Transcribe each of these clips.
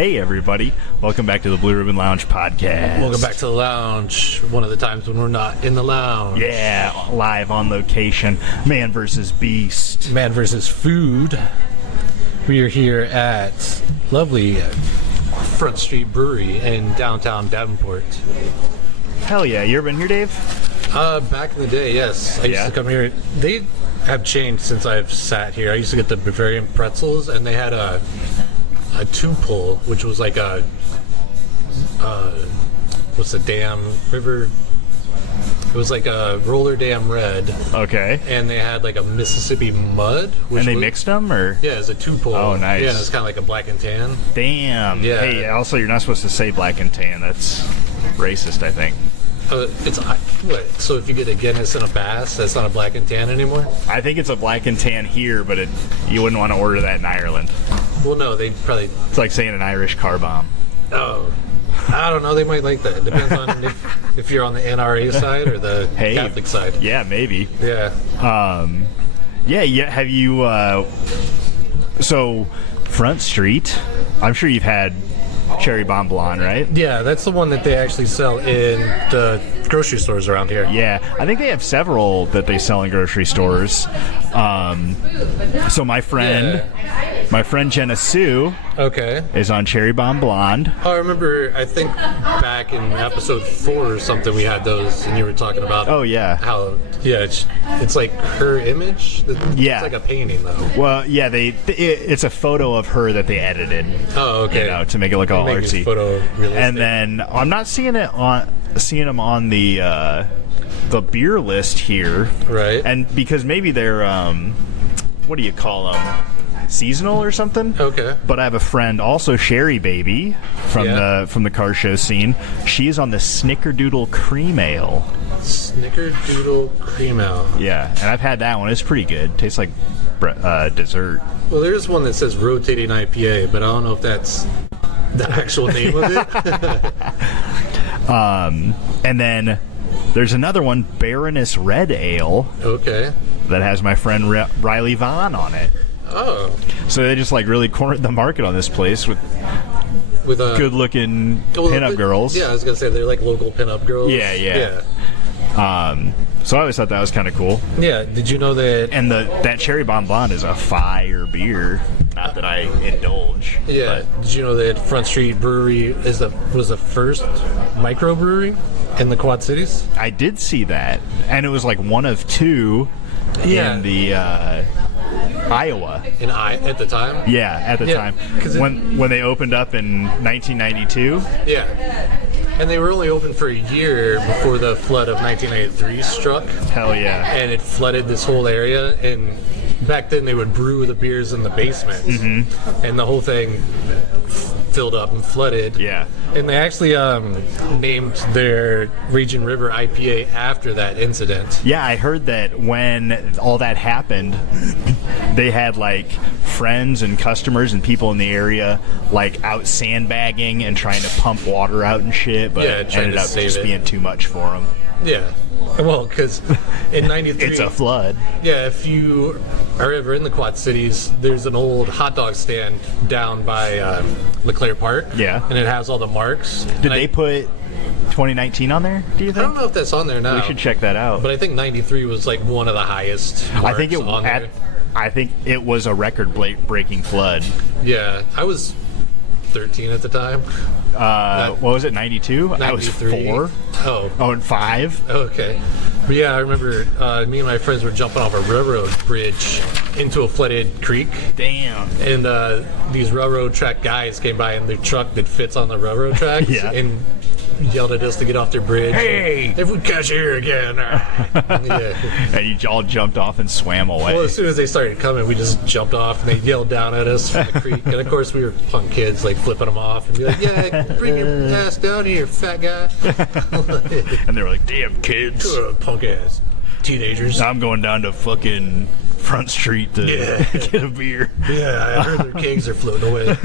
Hey, everybody. Welcome back to the Blue Ribbon Lounge podcast. Welcome back to the lounge. One of the times when we're not in the lounge. Yeah, live on location. Man versus beast. Man versus food. We are here at lovely Front Street Brewery in downtown Davenport. Hell yeah. You ever been here, Dave? Back in the day, yes. I used to come here. They have changed since I've sat here. I used to get the Bavarian pretzels, and they had a two-pull, which was like a what's the dam river? It was like a roller dam red. Okay. And they had like a Mississippi mud. And they mixed them, or? Yeah, it's a two-pull. Oh, nice. Yeah, it's kind of like a black and tan. Damn. Yeah. Hey, also, you're not supposed to say black and tan. That's racist, I think. It's what? So if you get a Guinness and a Bass, that's not a black and tan anymore? I think it's a black and tan here, but you wouldn't want to order that in Ireland. Well, no, they probably... It's like saying an Irish car bomb. Oh, I don't know. They might like that. It depends on if you're on the NRA side or the Catholic side. Yeah, maybe. Yeah. Yeah. Have you? So, Front Street. I'm sure you've had Cherry Bomb Blonde, right? Yeah, that's the one that they actually sell in the grocery stores around here. Yeah, I think they have several that they sell in grocery stores. So my friend Jenna Sue, is on Cherry Bomb Blonde. Oh, I remember. I think back in episode 4 or something, we had those, and you were talking about. Oh yeah. How it's like her image. Yeah. It's like a painting though. Well, yeah, it's a photo of her that they edited. Oh, okay. To make it look all artsy. Photorealistic. And then I'm not seeing them on the beer list here, right? And because maybe they're what do you call them, seasonal or something? Okay. But I have a friend, also Sherry Baby from the car show scene. She's on the Snickerdoodle Cream Ale. Snickerdoodle Cream Ale. Yeah, and I've had that one. It's pretty good. Tastes like dessert. Well, there's one that says Rotating IPA, but I don't know if that's the actual name of it. And then there's another one, Baroness Red Ale. Okay. That has my friend Riley Vaughn on it. Oh. So they just like really cornered the market on this place with good-looking pinup girls. Yeah, I was gonna say they're like local pinup girls. Yeah. So I always thought that was kind of cool. Yeah. Did you know that? And that Cherry Bomb Blonde is a fire beer. Not that I indulge. Yeah. But. Did you know that Front Street Brewery was the first microbrewery in the Quad Cities? I did see that, and it was like one of two in the Iowa. At the time? Yeah, at the time. When they opened up in 1992. Yeah. And they were only open for a year before the flood of 1993 struck. Hell yeah. And it flooded this whole area, and back then they would brew the beers in the basement. Mm-hmm. And the whole thing filled up and flooded. Yeah. And they actually named their Region River IPA after that incident. Yeah, I heard that when all that happened, they had like friends and customers and people in the area like out sandbagging and trying to pump water out and shit, but it ended up just being too much for them. Yeah. Well, because in 93... It's a flood. Yeah, if you are ever in the Quad Cities, there's an old hot dog stand down by LeClaire Park. Yeah. And it has all the marks. Did they put 2019 on there, do you think? I don't know if that's on there now. We should check that out. But I think 93 was like one of the highest marks on there. I think it was a record-breaking flood. Yeah, I was 13 at the time. What was it, 92? I was 4. Oh, and 5. Okay. But yeah, I remember me and my friends were jumping off a railroad bridge into a flooded creek. Damn. And these railroad track guys came by in their truck that fits on the railroad tracks. Yeah. And yelled at us to get off their bridge. Hey! If we catch you here again. Yeah. And you all jumped off and swam away. Well, as soon as they started coming, we just jumped off, and they yelled down at us from the creek. And, of course, we were punk kids, like, flipping them off and be like, yeah, bring your ass down here, fat guy. And they were like, damn, kids. Punk-ass teenagers. I'm going down to fucking Front Street to get a beer. Yeah, I heard their kegs are floating away.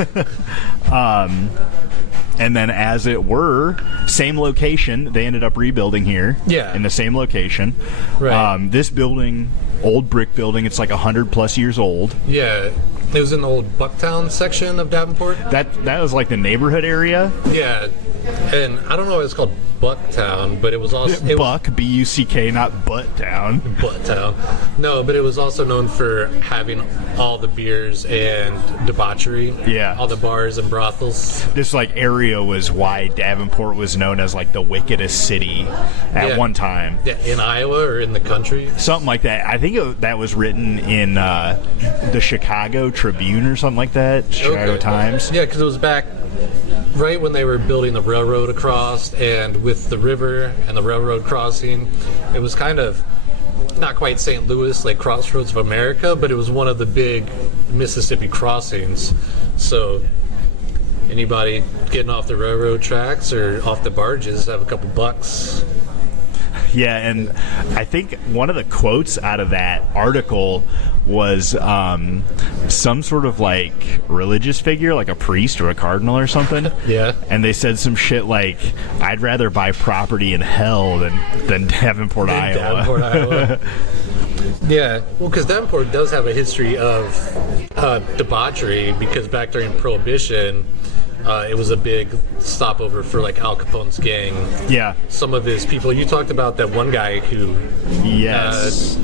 And then, as it were, same location. They ended up rebuilding here. Yeah. In the same location. Right. This building, old brick building, it's like 100 plus years old. Yeah. It was in the old Bucktown section of Davenport. That was like the neighborhood area. Yeah, and I don't know why it's called Bucktown, but it was also Buck, B-U-C-K, not Butttown. Bucktown. No, but it was also known for having all the beers and debauchery. Yeah, all the bars and brothels. This like area was why Davenport was known as like the wickedest city at one time. Yeah, in Iowa or in the country, something like that. I think that was written in the Chicago Tribune or something like that. Chicago Times. Yeah, because it was back right when they were building the railroad across, and with the river and the railroad crossing, it was kind of not quite St. Louis, like Crossroads of America, but it was one of the big Mississippi crossings. So anybody getting off the railroad tracks or off the barges have a couple bucks. Yeah, and I think one of the quotes out of that article was some sort of like religious figure, like a priest or a cardinal or something. Yeah. And they said some shit like, "I'd rather buy property in hell than Davenport, Iowa." Davenport, Iowa. Yeah, well, because Davenport does have a history of debauchery, because back during Prohibition, it was a big stopover for like Al Capone's gang. Yeah. Some of his people. You talked about that one guy who. Yes.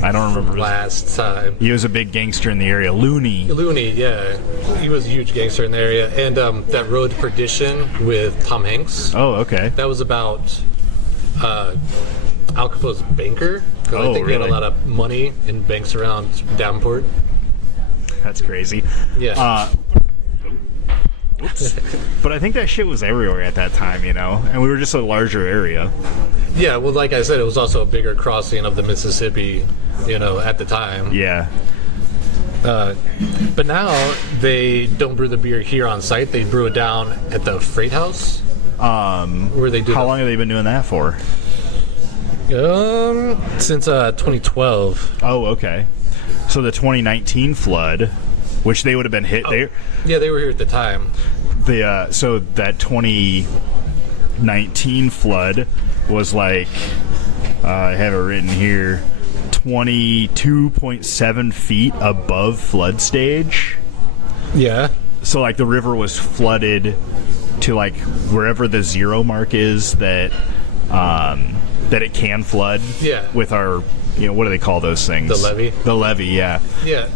I don't remember. Last time. He was a big gangster in the area. Looney, yeah. He was a huge gangster in the area. And that Road to Perdition with Tom Hanks. Oh, okay. That was about Al Capone's banker. Oh, I think really? he had a lot of money in banks around Davenport. That's crazy. Yeah. Whoops. But I think that shit was everywhere at that time, and we were just a larger area. Yeah, well, like I said, it was also a bigger crossing of the Mississippi, at the time. Yeah. But now they don't brew the beer here on site. They brew it down at the freight house. Where they do. How long have they been doing that for? Since 2012. Oh, okay. So the 2019 flood, which they would have been hit there. Yeah, they were here at the time. So that 2019 flood was like, I have it written here, 22.7 feet above flood stage. Yeah. So like the river was flooded to like wherever the zero mark is that it can flood. Yeah. With our, what do they call those things? The levee. The levee, yeah. Yeah.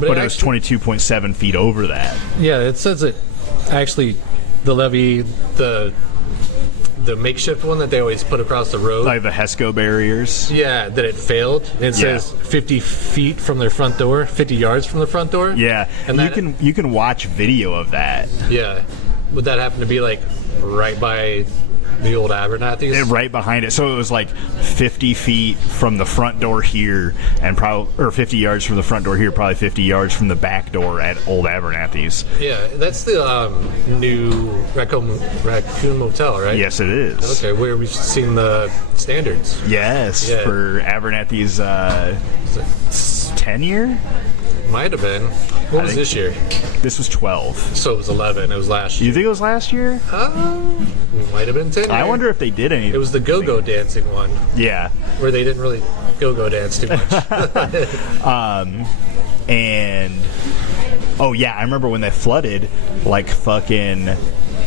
But it was 22.7 feet over that. Yeah, it says it actually, the levee, the makeshift one that they always put across the road. Like the HESCO barriers. Yeah, that it failed. It says 50 feet from their front door, 50 yards from the front door. Yeah, and you can watch video of that. Yeah. Would that happen to be like right by the old Abernathy's? Right behind it. So it was like 50 feet from the front door here, and or 50 yards from the front door here, probably 50 yards from the back door at old Abernathy's. Yeah, that's the new Raccoon Motel, right? Yes, it is. Okay, where we've seen the standards. Yes, for Abernathy's 10-year? Might have been. What was this year? This was 12. So it was 11. It was last year. You think it was last year? Might have been 10. I wonder if they did anything. It was the go-go dancing one. Yeah. Where they didn't really go-go dance too much. And oh yeah, I remember when they flooded, like fucking,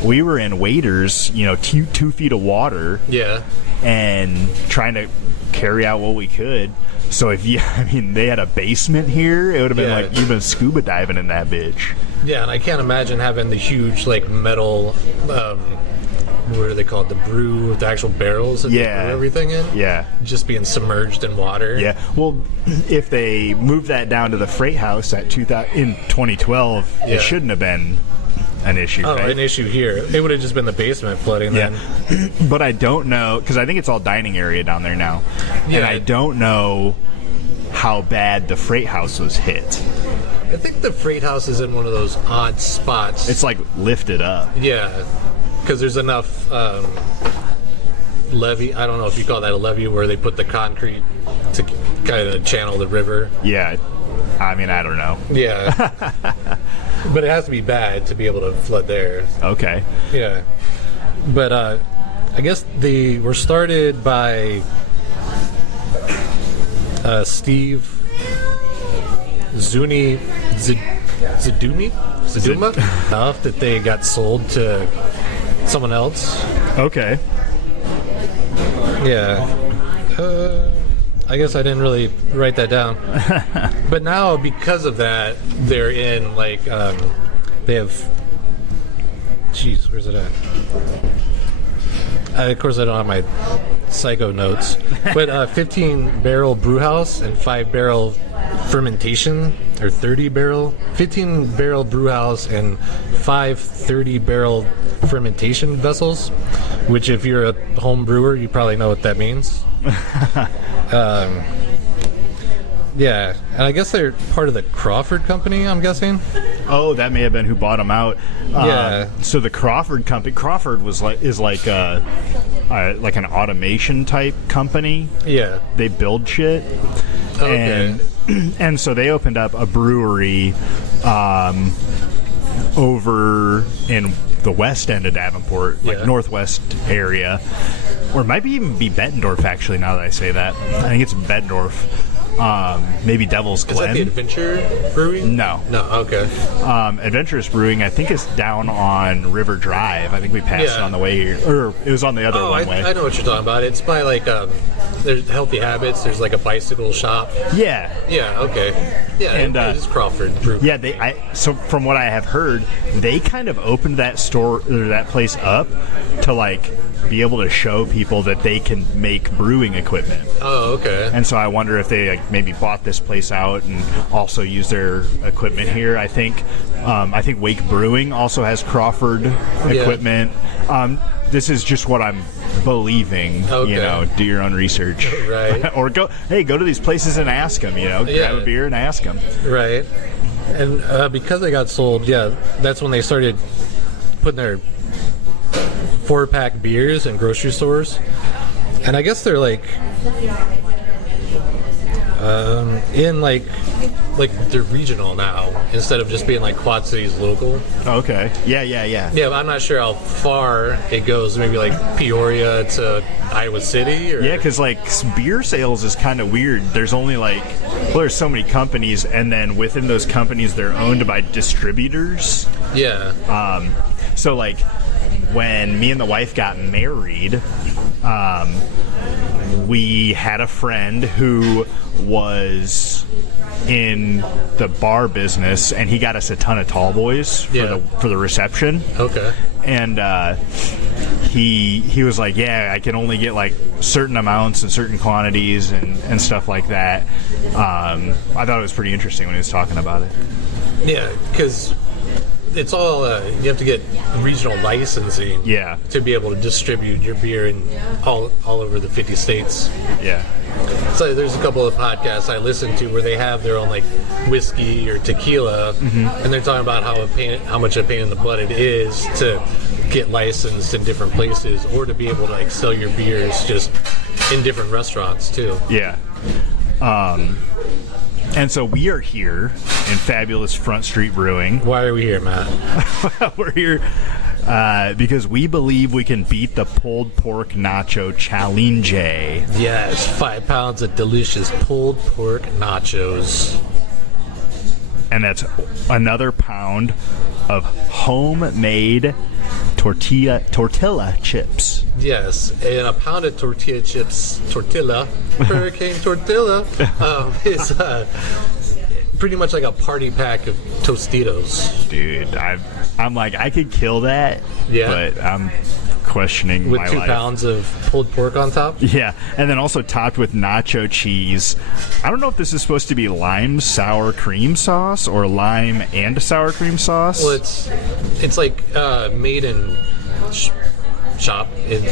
we were in waders, 2 feet of water. Yeah. And trying to carry out what we could. So they had a basement here, it would have been like you've been scuba diving in that bitch. Yeah, and I can't imagine having the huge like metal, what are they called? The actual barrels that they brew everything in. Yeah. Just being submerged in water. Yeah. Well, if they moved that down to the freight house in 2012, it shouldn't have been an issue. Oh, right? An issue here. It would have just been the basement flooding then. But I don't know, because I think it's all dining area down there now. Yeah. And I don't know how bad the freight house was hit. I think the freight house is in one of those odd spots. It's like lifted up. Yeah. Because there's enough levee. I don't know if you call that a levee, where they put the concrete to kind of channel the river. Yeah. I don't know. Yeah. But it has to be bad to be able to flood there. Okay. Yeah. But I guess they were started by Steve Zuni Zaduma enough that they got sold to someone else. Okay. Yeah. I guess I didn't really write that down. But now, because of that, they're in, like, they have... Jeez, where's it at? Of course, I don't have my psycho notes. But 15-barrel brew house and 5-barrel fermentation, or 30-barrel... 15-barrel brew house and 5 30-barrel fermentation vessels, which, if you're a home brewer, you probably know what that means. Yeah, and I guess they're part of the Crawford Company, I'm guessing. Oh, that may have been who bought them out. Yeah. So the Crawford Company, Crawford is like an automation type company. Yeah. They build shit. Okay. And so they opened up a brewery over in the west end of Davenport, like northwest area, or it might even be Bettendorf. Actually, now that I say that, I think it's Bettendorf. Maybe Devil's Glen. Is that the Adventure Brewing? No. Okay. Adventurous Brewing, I think, is down on River Drive. I think we passed it on the way here, or it was on the other one way. I know what you're talking about. It's by, like, there's Healthy Habits. There's, like, a bicycle shop. Yeah. Yeah. Okay. Yeah. And it's Crawford Brewing. Yeah. So from what I have heard, they kind of opened that store or that place up to, like, be able to show people that they can make brewing equipment. Oh, okay. And so I wonder if they, like, maybe bought this place out and also use their equipment here. I think Wake Brewing also has Crawford equipment. This is just what I'm believing. Okay. You know, do your own research. Right. Or go to these places and ask them. You know, grab a beer and ask them. Right. And because they got sold, that's when they started putting their 4-pack beers in grocery stores. And I guess they're like in like they're regional now instead of just being like Quad Cities local. Okay. Yeah. Yeah, but I'm not sure how far it goes. Maybe like Peoria to Iowa City. Or... Yeah, because like beer sales is kind of weird. There's only there's so many companies, and then within those companies, they're owned by distributors. Yeah. So like when me and the wife got married, we had a friend who was in the bar business, and he got us a ton of tall boys for the reception. Okay. And he was like, yeah, I can only get like certain amounts and certain quantities and stuff like that. I thought it was pretty interesting when he was talking about it. Yeah, because it's all you have to get regional licensing to be able to distribute your beer in all over the 50 states. Yeah. So there's a couple of podcasts I listen to where they have their own like whiskey or tequila, and they're talking about how much a pain in the butt it is to get licensed in different places, or to be able to like sell your beers just in different restaurants too. Yeah. And so we are here in fabulous Front Street Brewing. Why are we here, Matt? We're here because we believe we can beat the pulled pork nacho challenge. Yes, 5 pounds of delicious pulled pork nachos. And that's another pound of homemade tortilla chips. Yes, and a pound of tortilla chips, Hurricane Tortilla, is pretty much like a party pack of Tostitos. Dude, I'm like, I could kill that, but I'm questioning with my 2 life. pounds of pulled pork on top. Yeah, and then also topped with nacho cheese. I don't know if this is supposed to be lime sour cream sauce or lime and sour cream sauce. Well, it's like made in shop in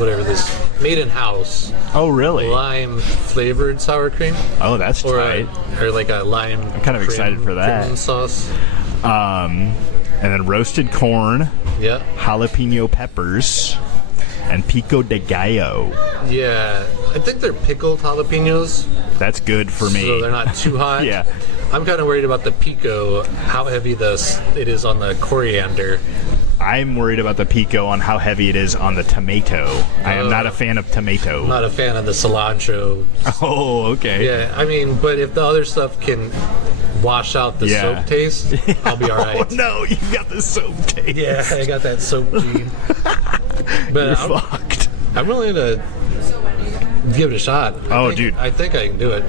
whatever this made in house. Oh, really? Lime flavored sour cream. Oh, that's tight. Or like a lime. I'm kind of excited for that. Sauce. And then roasted corn. Yeah. Jalapeno peppers. And pico de gallo. Yeah, I think they're pickled jalapenos. That's good for me. So they're not too hot. Yeah. I'm kind of worried about the pico, how heavy it is on the coriander. I'm worried about the pico on how heavy it is on the tomato. I am not a fan of tomato. I'm not a fan of the cilantro. Oh, okay. Yeah, I mean, but if the other stuff can wash out the soap taste, I'll be all right. Oh, no, you got the soap taste. Yeah, I got that soap gene. But You're fucked. I'm willing to give it a shot. Dude. I think I can do it.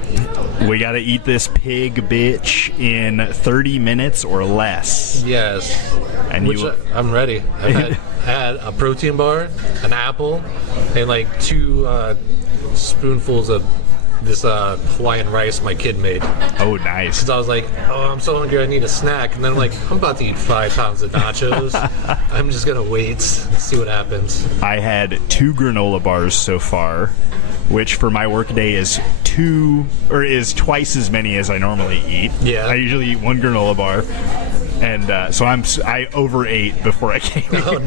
We got to eat this pig bitch in 30 minutes or less. Yes. And I'm ready. I had a protein bar, an apple, and like 2 spoonfuls of this Hawaiian rice my kid made. Oh, nice. Because I was like, I'm so hungry, I need a snack. And then I'm like, I'm about to eat 5 pounds of nachos. I'm just going to wait and see what happens. I had 2 granola bars so far, which for my work day is twice as many as I normally eat. Yeah. I usually eat 1 granola bar. And so I overate before I came here. Oh,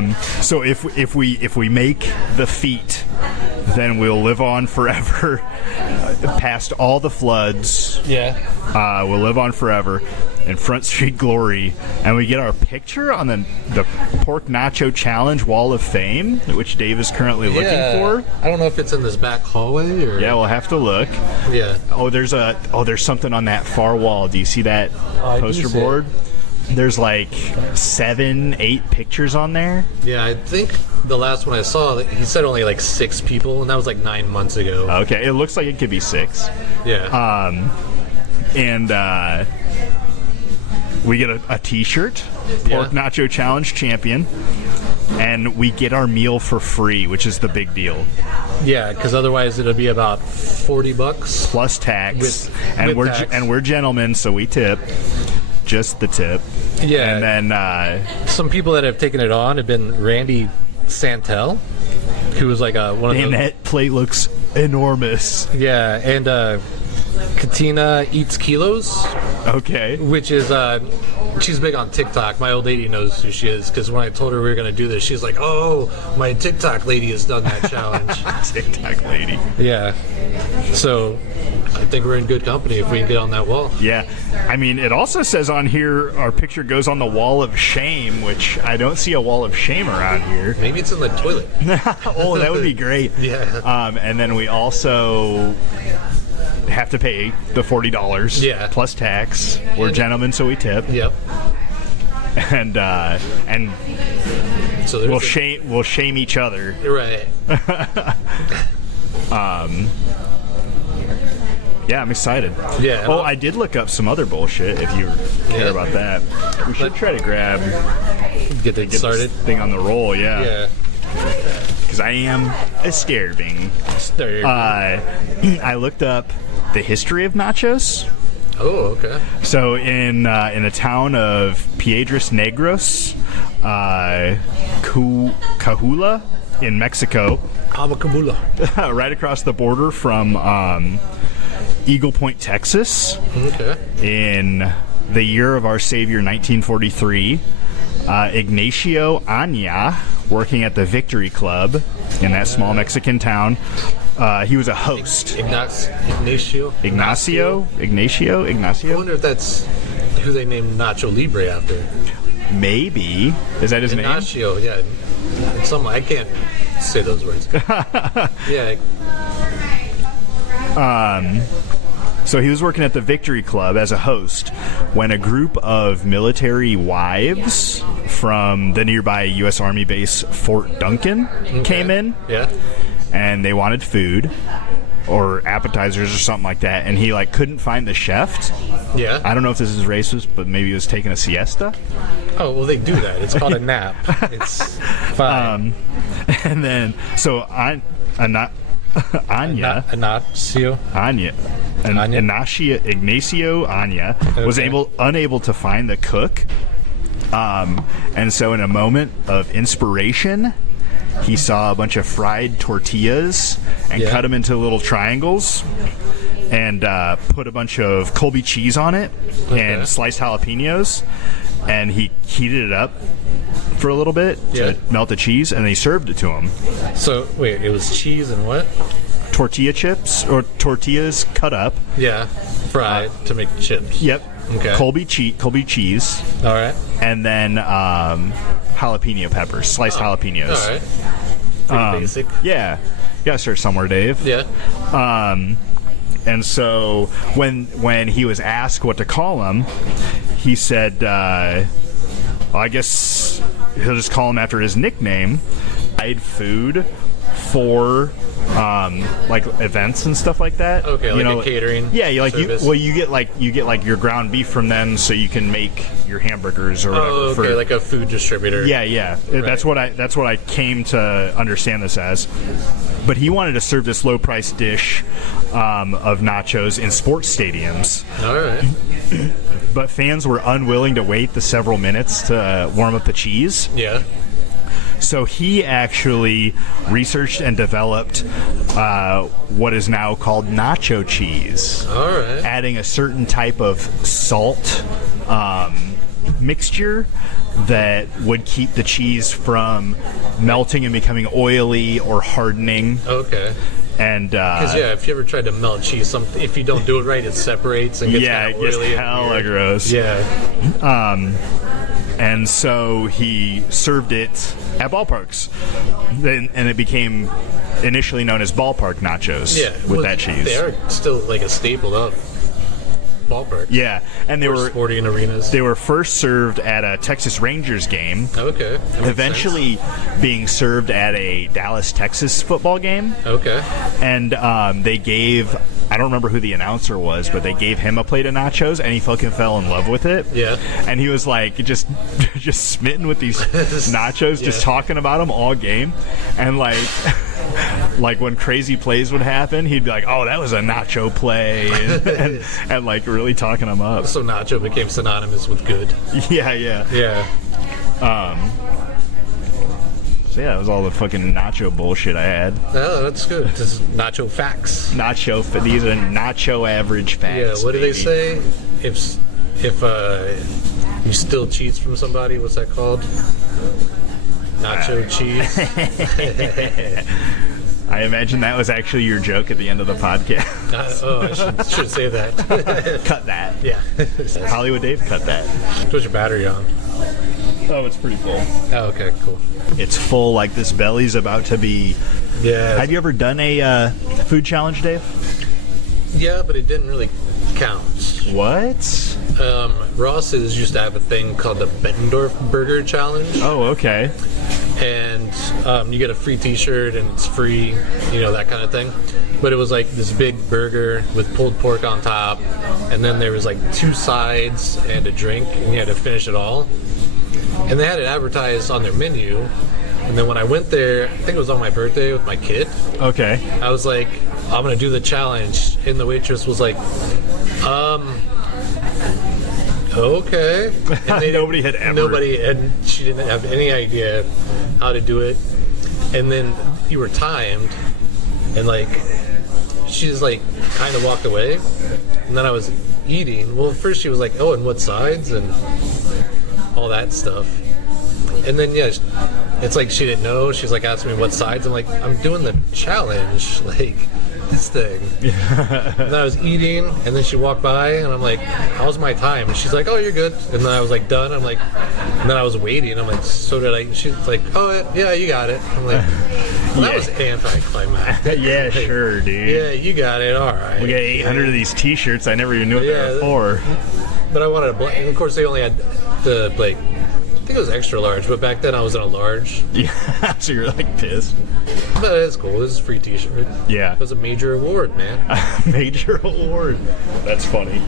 no. So if we make the feat, then we'll live on forever, past all the floods. Yeah. We'll live on forever in Front Street glory, and we get our picture on the Pork Nacho Challenge Wall of Fame, which Dave is currently looking for. I don't know if it's in this back hallway or. Yeah, we'll have to look. Yeah. There's something on that far wall. Do you see that poster board? There's like 7, 8 pictures on there. Yeah, I think the last one I saw, he said only like 6 people, and that was like 9 months ago. Okay, it looks like it could be 6. Yeah. And we get a T-shirt, Pork Nacho Challenge Champion, and we get our meal for free, which is the big deal. Yeah, because otherwise it'll be about $40 plus tax, with tax. And we're gentlemen, so we tip. Just the tip. Yeah. And then some people that have taken it on have been Randy Santel, who was like one of the. And that plate looks enormous. Yeah, and Katina Eats Kilos. Okay. Which is she's big on TikTok. My old lady knows who she is, because when I told her we were going to do this, she's like, "Oh, my TikTok lady has done that challenge." TikTok lady. Yeah. So I think we're in good company if we can get on that wall. Yeah. I mean, it also says on here our picture goes on the wall of shame, which I don't see a wall of shame around here. Maybe it's in the toilet. Oh, that would be great. Yeah. And then we also have to pay the $40 plus tax. We're gentlemen, so we tip. Yep. And so we'll shame each other. Right. Yeah, I'm excited. Yeah. Oh, I did look up some other bullshit. If you care about that, we should try to get started. This thing on the roll. Yeah. Yeah. Because I am a starving. I looked up the history of nachos. Oh, okay. So in the town of Piedras Negras, Cahula in Mexico, right across the border from Eagle Point, Texas. Okay. In the year of our Savior, 1943, Ignacio Anya, working at the Victory Club in that small Mexican town, he was a host. Ignacio. I wonder if that's who they named Nacho Libre after. Maybe. Is that his name? Ignacio, yeah. I can't say those words. Yeah. So he was working at the Victory Club as a host when a group of military wives from the nearby U.S. Army base Fort Duncan came in. Yeah. And they wanted food or appetizers or something like that, and he couldn't find the chef. Yeah. I don't know if this is racist, but maybe he was taking a siesta. Oh, well, they do that. It's called a nap. It's fine. And then Ignacio Anya was unable to find the cook, and so in a moment of inspiration, he saw a bunch of fried tortillas and cut them into little triangles and put a bunch of Colby cheese on it and sliced jalapenos, and he heated it up for a little bit to melt the cheese, and he served it to him. So, wait, it was cheese and what? Tortilla chips, or tortillas cut up. Yeah, fried to make chips. Yep. Okay. Colby cheese. All right. And then jalapeno peppers, sliced jalapenos. All right. Pretty basic. Yeah. You gotta start somewhere, Dave. Yeah. And so when he was asked what to call him, he said, well, I guess he'll just call him after his nickname. Food for like events and stuff like that. Okay, like a catering. Yeah, you get like your ground beef from them, so you can make your hamburgers or whatever. Oh, okay, like a food distributor. Yeah. Right. That's what I came to understand this as. But he wanted to serve this low-priced dish of nachos in sports stadiums. All right. But fans were unwilling to wait the several minutes to warm up the cheese. Yeah. So he actually researched and developed what is now called nacho cheese. All right. Adding a certain type of salt mixture that would keep the cheese from melting and becoming oily or hardening. Okay. And because if you ever tried to melt cheese, if you don't do it right, it separates and gets kind of oily. It gets hella gross. Yeah. And so he served it at ballparks, and it became initially known as ballpark nachos with that cheese. They are still like a staple of ballparks. Yeah, and they were sporting arenas. They were first served at a Texas Rangers game. Okay. Eventually being served at a Dallas, Texas football game. Okay. And they gave, I don't remember who the announcer was, but they gave him a plate of nachos, and he fucking fell in love with it. Yeah. And he was like just smitten with these nachos, just talking about them all game, and like when crazy plays would happen, he'd be like, "Oh, that was a nacho play," and like really talking them up. So nacho became synonymous with good. Yeah. So yeah, that was all the fucking nacho bullshit I had. Oh, that's good. This is nacho facts. These are nacho average facts. Yeah, what do they say? If you steal cheese from somebody, what's that called? Nacho cheese. I imagine that was actually your joke at the end of the podcast. I should say that. Cut that. Yeah. Hollywood Dave, cut that. What's your battery on? Oh, it's pretty full. Oh, okay, cool. It's full, like this belly's about to be... Yeah. Have you ever done a food challenge, Dave? Yeah, but it didn't really count. What? Ross's used to have a thing called the Bettendorf Burger Challenge. Oh, okay. And you get a free t-shirt and it's free, that kind of thing. But it was like this big burger with pulled pork on top, and then there was like 2 sides and a drink, and you had to finish it all. And they had it advertised on their menu. And then when I went there, I think it was on my birthday with my kid. Okay. I was like, I'm going to do the challenge. And the waitress was like, okay. And Nobody had she didn't have any idea how to do it. And then you were timed, and she just kind of walked away. And then I was eating. Well, first she was like, oh, and what sides? And all that stuff. And then, it's like she didn't know. She's asking me what sides. I'm like, I'm doing the challenge. This thing. And I was eating, and then she walked by, and I'm like, how's my time? And she's like, oh, you're good. And then I was done. I'm like, and then I was waiting. I'm like, so did I? She's like, oh, yeah, you got it. I'm like, well, that was anticlimactic. Yeah, sure, dude. Yeah, you got it. All right. We got 800 of these t-shirts. I never even knew what they were for. But I wanted a black. And of course, they only had the, I think it was extra large, but back then I was in a large. Yeah, so you're pissed. But it's cool. This is a free t-shirt. Yeah. It was a major award, man. A major award. That's funny.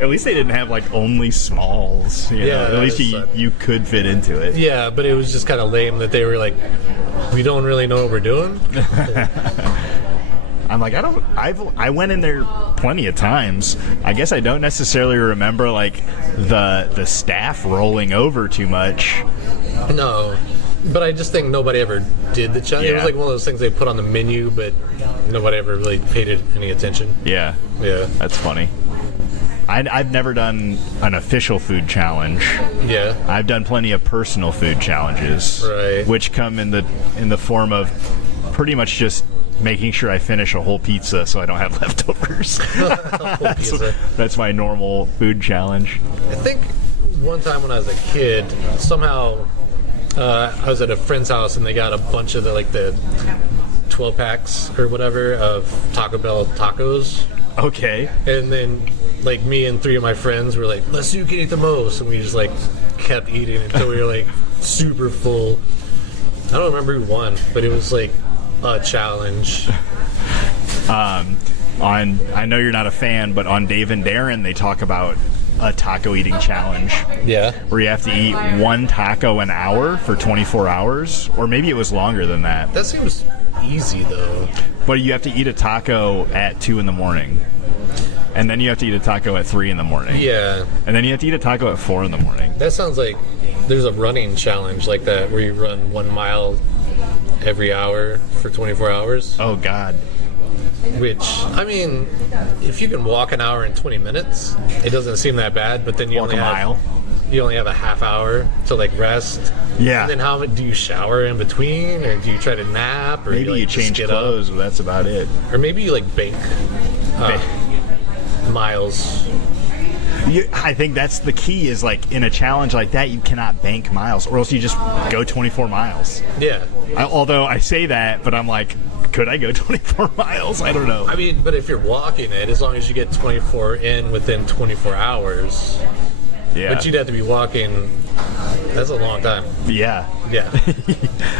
At least they didn't have only smalls. At least you could fit into it. Yeah, but it was just kind of lame that they were like, we don't really know what we're doing. I'm like, I went in there plenty of times. I guess I don't necessarily remember the staff rolling over too much. No, but I just think nobody ever did the challenge. Yeah. It was one of those things they put on the menu, but nobody ever really paid it any attention. Yeah. That's funny. I've never done an official food challenge. Yeah. I've done plenty of personal food challenges, right? Which come in the form of pretty much just making sure I finish a whole pizza so I don't have leftovers. That's my normal food challenge. I think one time when I was a kid, somehow I was at a friend's house and they got a bunch of the 12 packs or whatever of Taco Bell tacos. Okay. And then me and 3 of my friends were like, let's see who can eat the most, and we just kept eating until we were super full. I don't remember who won, but it was a challenge. I know you're not a fan, but on Dave and Darren they talk about a taco eating challenge. Yeah. Where you have to eat 1 taco an hour for 24 hours, or maybe it was longer than that. That seems easy though. But you have to eat a taco at 2 in the morning. And then you have to eat a taco at 3 in the morning. Yeah. And then you have to eat a taco at 4 in the morning. That sounds like there's a running challenge like that where you run 1 mile every hour for 24 hours. Oh, God. Which, I mean, if you can walk an hour and 20 minutes, it doesn't seem that bad, but then you Walk a mile. You only have a half hour to rest. Yeah. And then how do you shower in between, or do you try to nap, or maybe you change clothes, but that's about it. Or maybe you bank miles. I think that's the key is in a challenge like that, you cannot bank miles, or else you just go 24 miles. Yeah. Although I say that, but I'm could I go 24 miles? I don't know. I mean, but if you're walking it, as long as you get 24 in within 24 hours. Yeah. But you'd have to be walking. That's a long time. Yeah. Yeah.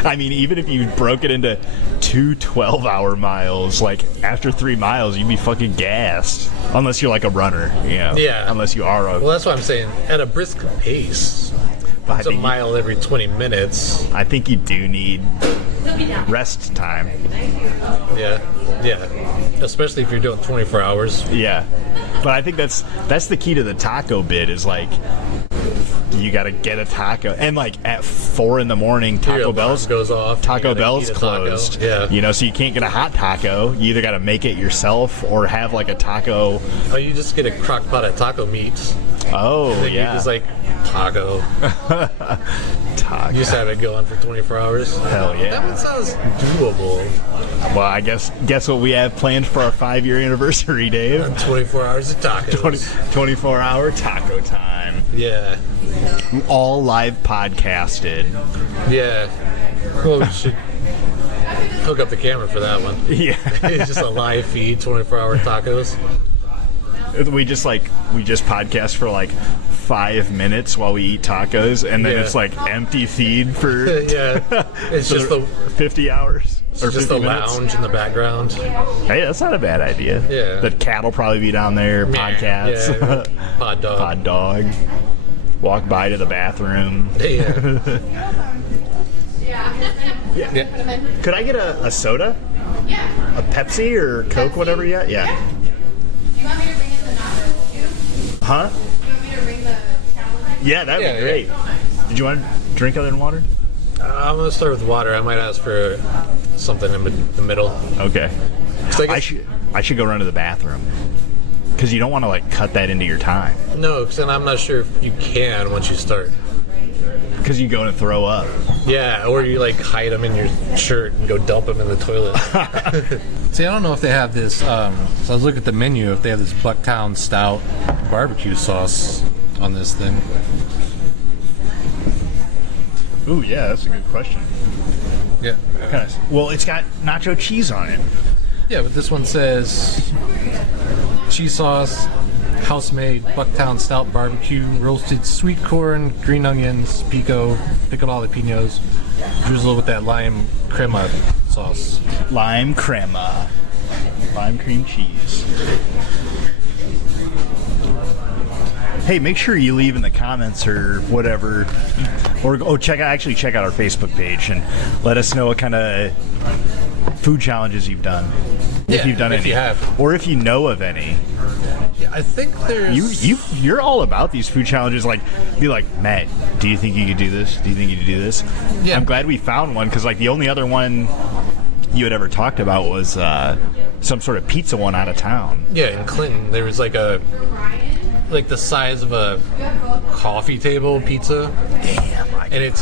I mean, even if you broke it into 2 12-hour miles, after 3 miles, you'd be fucking gassed. Unless you're a runner, Yeah. Unless you are Well, that's what I'm saying. At a brisk pace, it's a mile every 20 minutes. I think you do need rest time. Yeah. Yeah. Especially if you're doing 24 hours. Yeah. But I think that's the key to the taco bit is you got to get a taco, and at 4 in the morning, Taco Bell's goes off. Taco Bell's closed. Yeah. So you can't get a hot taco. You either got to make it yourself or have a taco. Oh, you just get a crock pot of taco meat. Oh, and then yeah. You just taco. Taco. You just have it going for 24 hours. Hell yeah. That one sounds doable. Well, I guess what we have planned for our 5-year anniversary, Dave? 24 hours of tacos. 24-hour taco time. Yeah. All live podcasted. Yeah. Well, we should hook up the camera for that one. Yeah. It's just a live feed, 24-hour tacos. We just podcast for 5 minutes while we eat tacos, and then it's empty feed for it's just the 50 hours or just 50 the minutes. Lounge in the background. Hey, that's not a bad idea. Yeah, the cat will probably be down there. Podcasts. Yeah. Pod dog. Walk by to the bathroom. Yeah. Could I get a soda? Yeah. A Pepsi or Coke, whatever you got? Yeah. Do you want me to bring in the nachos too? Huh? Do you want me to bring the calendar? Yeah, that'd be great. Yeah. Did you want to drink other than water? I'm gonna start with water. I might ask for something in the middle. Okay. I should go run to the bathroom. Because you don't want to cut that into your time. No, because then I'm not sure if you can once you start. Because you go to throw up. Yeah, or you hide them in your shirt and go dump them in the toilet. See, I don't know if they have this. So I was looking at the menu if they have this Bucktown Stout barbecue sauce on this thing. Ooh, yeah, that's a good question. Yeah. Well, it's got nacho cheese on it. Yeah, but this one says cheese sauce, house-made Bucktown Stout barbecue, roasted sweet corn, green onions, pickled jalapenos, drizzled with that lime crema sauce. Lime crema. Lime cream cheese. Hey, make sure you leave in the comments or whatever, or check out our Facebook page and let us know what kind of food challenges you've done. If you've done any. You have. Or if you know of any. Yeah, I think there's... You're all about these food challenges. Be like, Matt, do you think you could do this? Do you think you could do this? Yeah. I'm glad we found one, because the only other one you had ever talked about was some sort of pizza one out of town. Yeah, in Clinton, there was the size of a coffee table pizza. Damn. And it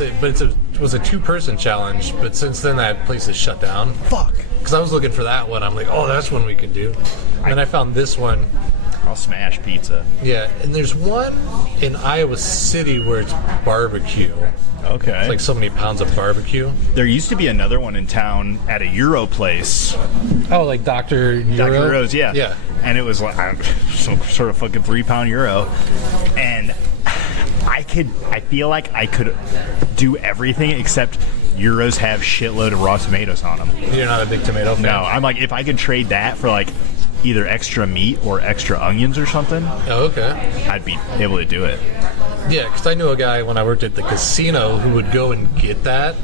was a 2-person challenge, but since then that place is shut down. Fuck. because I was looking for that one. I'm like, oh, that's one we could do. And then I found this one. I'll smash pizza. Yeah, and there's one in Iowa City where it's barbecue. Okay. It's like so many pounds of barbecue. There used to be another one in town at a Euro place. Oh, like Dr. Euro? Dr. Euro's, yeah. Yeah. And it was like some sort of fucking 3-pound Euro. And I feel like I could do everything except Euros have shitload of raw tomatoes on them. You're not a big tomato fan? No, I'm like, if I could trade that for like either extra meat or extra onions or something, Oh, okay. I'd be able to do it. Yeah, because I knew a guy when I worked at the casino who would go and get that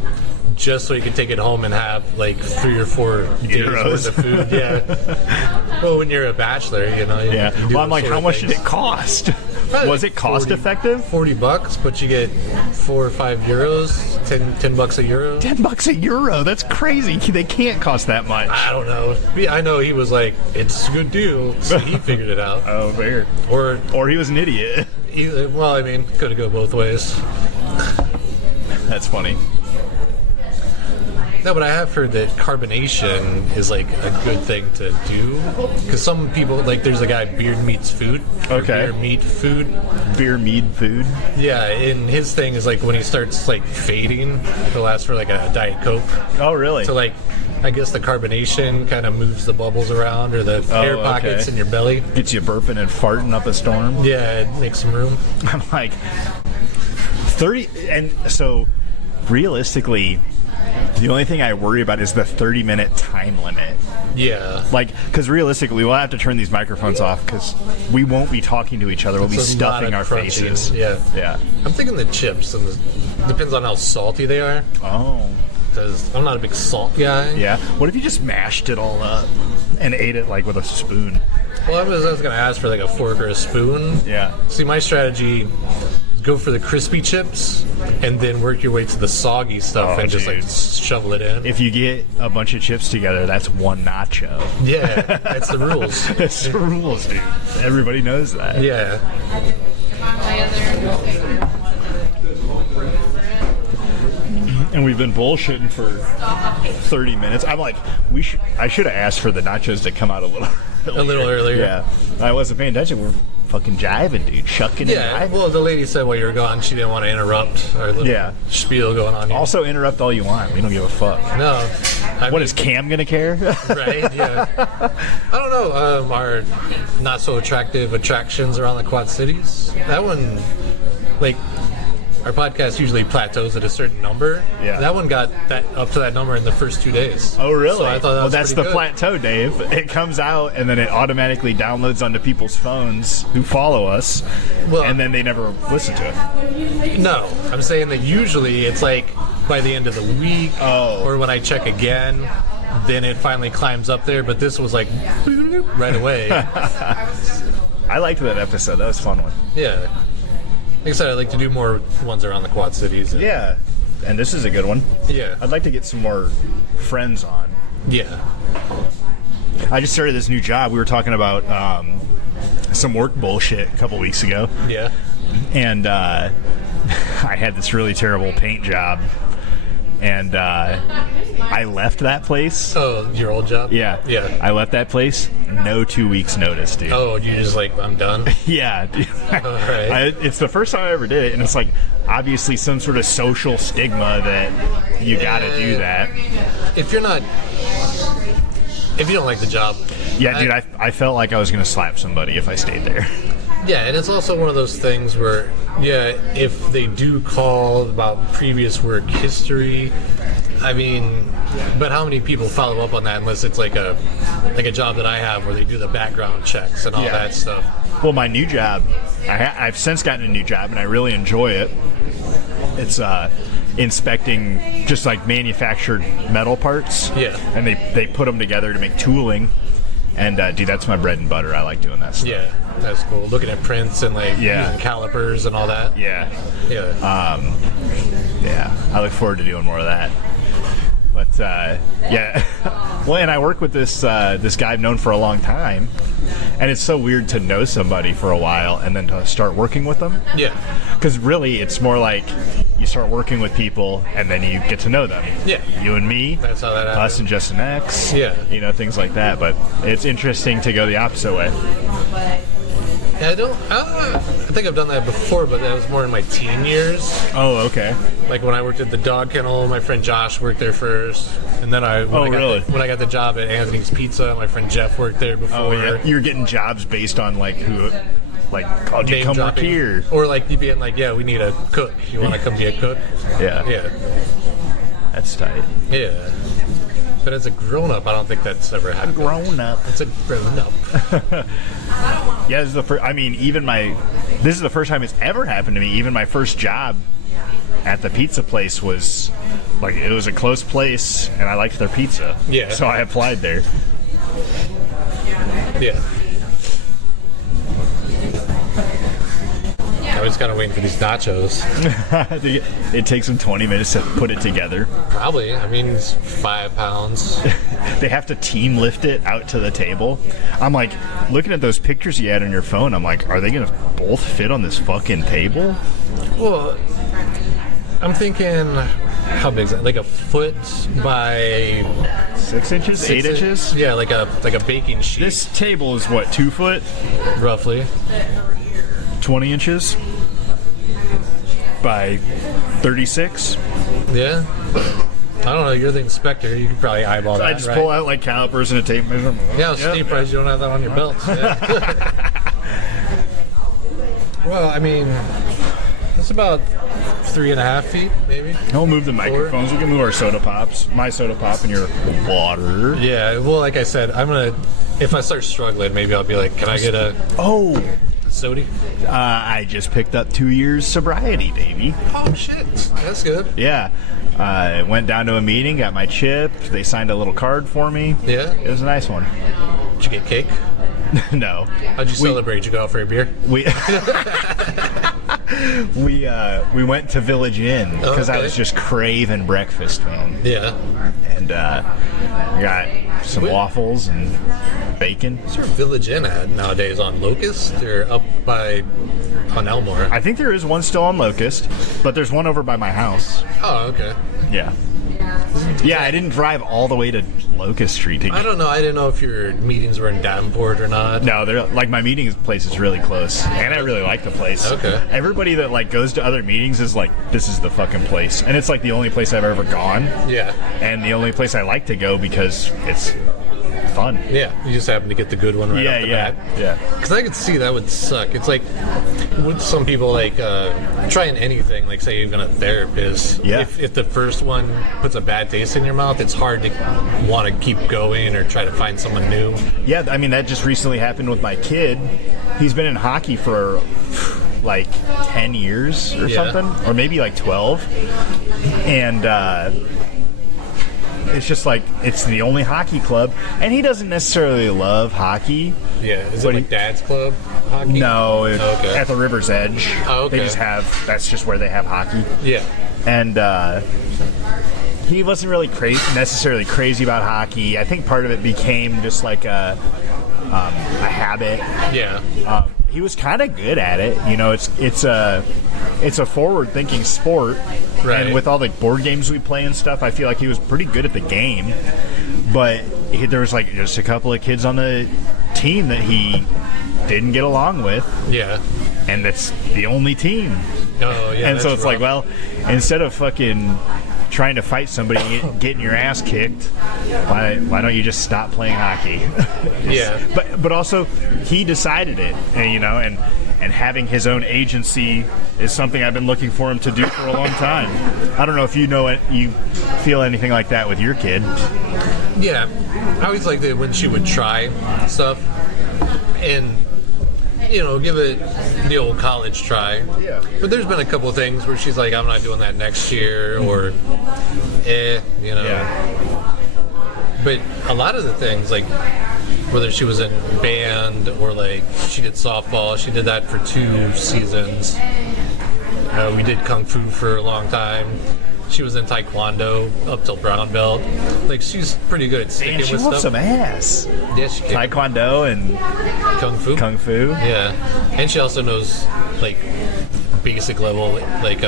just so he could take it home and have like 3 or 4 days Euros. worth of food. Yeah. Well, when you're a bachelor, you know. Yeah. You do Well, I'm those like, sort how of much did things. it cost? Probably Was like it cost 40 effective? $40, but you get 4 or 5 euros, 10 bucks a euro. $10 a euro. That's crazy. They can't cost that much. I don't know. I know he was like, it's a good deal, so he figured it out. Oh, fair. Or he was an idiot. either, well, I mean, could go both ways. That's funny. No, but I have heard that carbonation is like a good thing to do because some people like there's a guy Beard Meats Food. Or Okay. Beer Meat Food. Beer, mead, food. Yeah, and his thing is like when he starts like fading, he'll ask for like a Diet Coke. Oh, really? So like, I guess the carbonation kind of moves the bubbles around or the air pockets okay. in your belly. Gets you burping and farting up a storm. Yeah, it makes some room. I'm like 30, and so realistically, the only thing I worry about is the 30-minute time limit. Yeah. Like, because realistically, we'll have to turn these microphones off because we won't be talking to each other. We'll be It's a lot stuffing of our crunching. faces. Yeah. Yeah. I'm thinking the chips, and depends on how salty they are. Oh. Because I'm not a big salt guy. Yeah. What if you just mashed it all up and ate it like with a spoon? Well, I was going to ask for like a fork or a spoon. Yeah. See, my strategy is go for the crispy chips and then work your way to the soggy stuff Oh, and just like dude. shovel it in. If you get a bunch of chips together, that's one nacho. Yeah, that's the rules. That's the rules, dude. Everybody knows that. Yeah. And we've been bullshitting for 30 minutes. I'm like, I should have asked for the nachos to come out a little earlier. A little earlier. Yeah. I wasn't paying attention. We're fucking jiving, dude. Shucking Yeah, and jiving. well, the lady said while you were gone, she didn't want to interrupt our little spiel going on here. Also, interrupt all you want. We don't give a fuck. No. What is Cam gonna care? Right, yeah. I don't know, our not so attractive attractions around the Quad Cities. That one, like, our podcast usually plateaus at a certain number. Yeah. That one got that up to that number in the first 2 days. Oh, really? So I thought that was that's pretty the good. plateau, Dave. It comes out and then it automatically downloads onto people's phones who follow us, Well- and then they never listen to it. No, I'm saying that usually it's like by the end of the week, or when I check again, then it finally climbs up there. But this was like right away. I liked that episode. That was a fun one. Yeah. Like I said, I'd like to do more ones around the Quad Cities. Yeah. And this is a good one. Yeah. I'd like to get some more friends on. Yeah. I just started this new job. We were talking about some work bullshit a couple weeks ago. Yeah. And I had this really terrible paint job. And I left that place. Oh, your old job? Yeah. Yeah. I left that place. No 2 weeks notice, dude. Oh, you just like, I'm done? Yeah. Dude. Alright. It's the first time I ever did it. And it's like, obviously some sort of social stigma that you got to do that. If you don't like the job. Yeah, dude, I felt like I was going to slap somebody if I stayed there. Yeah, and it's also one of those things where, yeah, if they do call about previous work history, I mean, but how many people follow up on that unless it's like a job that I have where they do the background checks and all that stuff. Well, my new job, I've since gotten a new job, and I really enjoy it. It's inspecting just like manufactured metal parts. Yeah. And they put them together to make tooling. And, dude, that's my bread and butter. I like doing that stuff. Yeah, that's cool. Looking at prints and like using calipers and all that. Yeah. Yeah. Yeah. I look forward to doing more of that. But, yeah. Well, and I work with this guy I've known for a long time. And it's so weird to know somebody for a while and then to start working with them. Yeah. Because really, it's more like, you start working with people, and then you get to know them. Yeah. You and me. That's how that happens. Us and Justin X. Yeah. You know, things like that. But it's interesting to go the opposite way. I think I've done that before, but that was more in my teen years. Oh, okay. Like when I worked at the dog kennel, my friend Josh worked there first, and then when I got the job at Anthony's Pizza, my friend Jeff worked there before. Oh, yeah. You're getting jobs based on like who, like, oh, do you Name come work dropping. here? Or like you being like, yeah, we need a cook. You want to come be a cook? Yeah. Yeah. That's tight. Yeah. But as a grown-up, I don't think that's ever happened. Grown up. It's a grown-up. Yeah, this is the first. I mean, this is the first time it's ever happened to me. Even my first job at the pizza place was like, it was a close place, and I liked their pizza. Yeah. So I applied there. Yeah. I was kind of waiting for these nachos. It takes them 20 minutes to put it together. Probably. I mean, it's 5 pounds. They have to team lift it out to the table. I'm like, looking at those pictures you had on your phone, I'm like, are they going to both fit on this fucking table? Well, I'm thinking, how big is that? Like a foot by 6 inches? 8 inches? Yeah, like a baking sheet. This table is what, 2 foot? Roughly. 20 inches? By 36? Yeah. I don't know. You're the inspector. You could probably eyeball that. I just right? pull out like calipers and a tape measure. Yeah, I'm surprised you don't have that on your belt. Yeah. Well, I mean, it's about 3.5 feet, maybe. We'll move the microphones. We can move our soda pops. My soda pop and your water. Yeah. Well, like I said, if I start struggling, maybe I'll be like, can I get a soda? I just picked up 2 years sobriety, Davey. Oh, shit. That's good. Yeah. I went down to a meeting, got my chip. They signed a little card for me. Yeah. It was a nice one. Did you get cake? No. How'd you celebrate? Did you go out for a beer? We went to Village Inn because I was just craving breakfast, man. Yeah. And got some waffles and bacon. What's your Village Inn at nowadays? On Locust or up on Elmore? I think there is one still on Locust, but there's one over by my house. Oh, okay. Yeah. Yeah, I didn't drive all the way to Locust Street to I don't know. I didn't know if your meetings were in Davenport or not. No, they're like, my meeting place is really close, and I really like the place. Okay. Everybody that like goes to other meetings is like, this is the fucking place, and it's like the only place I've ever gone. Yeah. And the only place I like to go because it's fun. Yeah, you just happen to get the good one right off the bat. Yeah. Because I could see that would suck. It's like with some people like trying anything, like say even a therapist. Yeah. If the first one puts a bad taste in your mouth, it's hard to want to keep going or try to find someone new. Yeah, I mean, that just recently happened with my kid. He's been in hockey for like 10 years or something, or maybe like 12. And it's just like, it's the only hockey club, and he doesn't necessarily love hockey. Yeah, is it like Dad's Club hockey? No, okay. At the River's Edge. Oh, okay. They just that's just where they have hockey. Yeah. And he wasn't really necessarily crazy about hockey. I think part of it became just like a habit. Yeah. He was kind of good at it. You know, it's a forward-thinking sport, right. And with all the board games we play and stuff, I feel like he was pretty good at the game. But there was like just a couple of kids on the team that he didn't get along with. Yeah. And that's the only team. Oh yeah. And so it's rough. like, well, instead of fucking trying to fight somebody and getting your ass kicked, why don't you just stop playing hockey? Yeah. But also, he decided it, and, you know, and having his own agency is something I've been looking for him to do for a long time. I don't know if you feel anything like that with your kid. Yeah. I always liked it when she would try stuff and, you know, give it the old college try. Yeah. But there's been a couple of things where she's like, I'm not doing that next year, or, you know. Yeah. But a lot of the things, like, whether she was in band or, like, she did softball, she did that for 2 seasons. We did Kung Fu for a long time. She was in Taekwondo up till brown belt. Like, she's pretty good at sticking And she with whooped stuff. some ass. Yeah, she can. Taekwondo and Kung Fu. Yeah. And she also knows, like, basic level, like,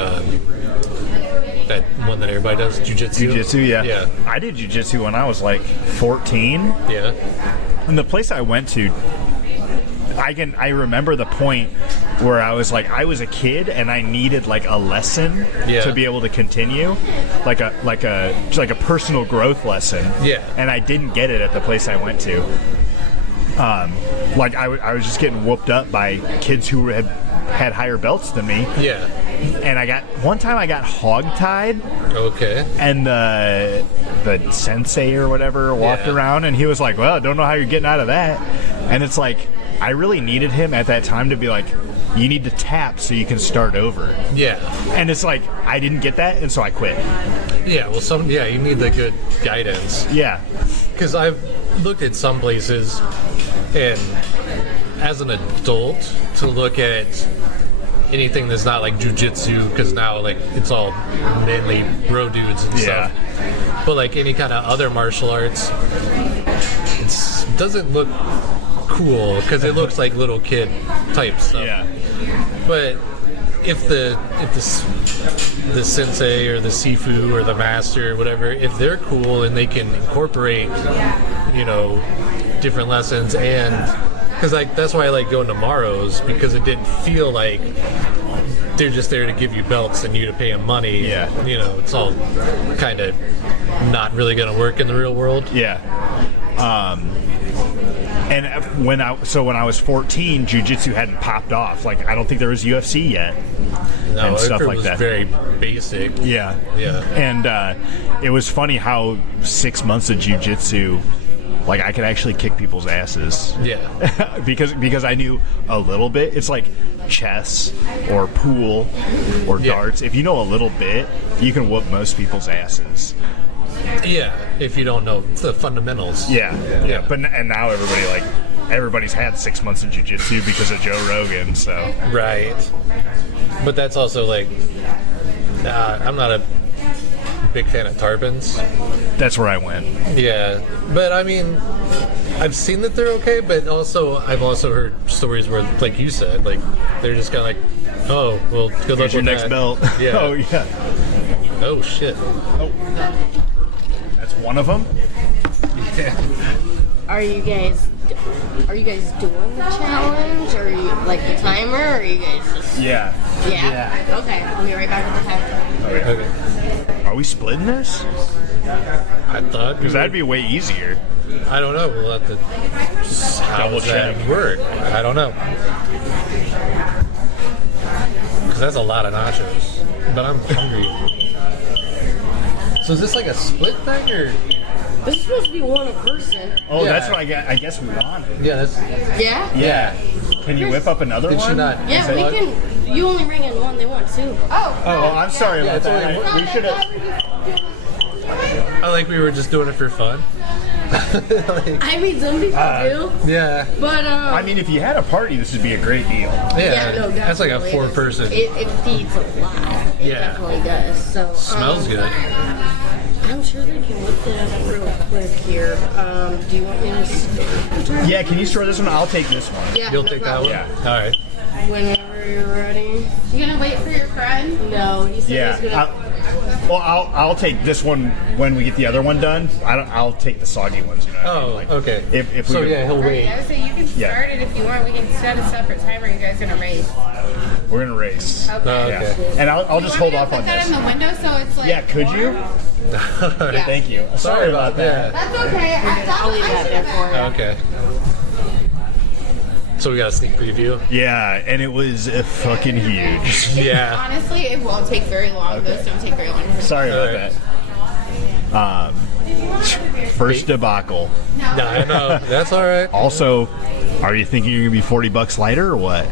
that one that everybody does, jujitsu. Jiu-jitsu, yeah. Yeah. I did jiu-jitsu when I was like 14. Yeah. And the place I went to, I remember the point where I was like, I was a kid and I needed like a lesson to be able to continue, like a personal growth lesson. Yeah. And I didn't get it at the place I went to. I was just getting whooped up by kids who had higher belts than me. Yeah. And one time I got hog-tied. Okay. And the sensei or whatever walked around and he was like, well, I don't know how you're getting out of that. And it's like, I really needed him at that time to be like, you need to tap so you can start over. Yeah. And it's like, I didn't get that, and so I quit. Yeah, well, you need the good guidance. Yeah. Because I've looked at some places, and as an adult, to look at anything that's not like jujitsu, because now like it's all mainly bro dudes and stuff. But like any kind of other martial arts, it doesn't look cool because it looks like little kid type stuff. Yeah. But if the sensei or the sifu or the master or whatever, if they're cool and they can incorporate, different lessons, and because that's why I like going to Maros, because it didn't feel like they're just there to give you belts and you to pay them money. Yeah. It's all kind of not really going to work in the real world. Yeah. And when I was 14, jiu-jitsu hadn't popped off. Like, I don't think there was UFC yet. No, and stuff it like was that. Very basic. Yeah. Yeah. And it was funny how 6 months of jiu-jitsu, like, I could actually kick people's asses. Yeah. because I knew a little bit. It's like chess or pool or darts. If you know a little bit, you can whoop most people's asses. Yeah, if you don't know the fundamentals. Yeah. But now everybody's had 6 months of jiu-jitsu because of Joe Rogan. So right. But that's also like, I'm not a big fan of Tarpons. That's where I went. Yeah, but I mean, I've seen that they're okay, but also I've also heard stories where, like you said, like they're just kind of like, oh, well, good luck Here's your with next that. belt. Yeah. Oh yeah. Oh shit. Oh. That's one of them. Yeah. Are you guys doing the challenge, or are you like the timer, or are you guys just Yeah. Yeah. Okay, I'll be right back with the timer. Okay. Are we splitting this? I thought Because that'd be way easier. I don't know. We'll have to how Double does that check. work. I don't know. Because that's a lot of nachos. But I'm hungry. So is this like a split thing, or? This is supposed to be one a person. Oh, Yeah. that's what I guess we wanted. Yeah, that's. Yeah? Yeah. Can you whip up another Did one? she not? Yeah, we can. You only bring in one, they want two. Oh, Oh, I'm sorry Yeah, about it's only that. one. We should have. I like we were just doing it for fun. Like, I mean, some people do, yeah. but I mean, if you had a party, this would be a great deal. Yeah, no, that's like a definitely. 4-person. It feeds a lot. It Yeah. definitely does. So Smells good. I'm sure they can look that up real quick here. Do you want me to? Yeah, can you store this one? I'll take this one. Yeah, You'll no take problem. that one? Yeah. All right. Whenever you're ready. you gonna wait for your friend? No, he said Yeah. he's gonna. I'll take this one when we get the other one done. I'll take the soggy ones. You know what I mean? Oh, Like, okay. If So we yeah, he'll wait. I would say you can Yeah. start it if you want. We can set a separate timer. You guys gonna race? we're gonna race. Okay. Okay. Yeah. And I'll just hold You want me to off put on that this. in the window so it's like. Yeah, could you? warm? Yeah. Thank you. Sorry about that. That's okay. I'll leave that there for you. Okay. So we got a sneak preview. Yeah, and it was fucking huge. Yeah. Honestly, it won't take very long. Those don't take very long. Sorry about Alright. that. First debacle. No, I know. That's all right. Also, are you thinking you're gonna be $40 lighter or what?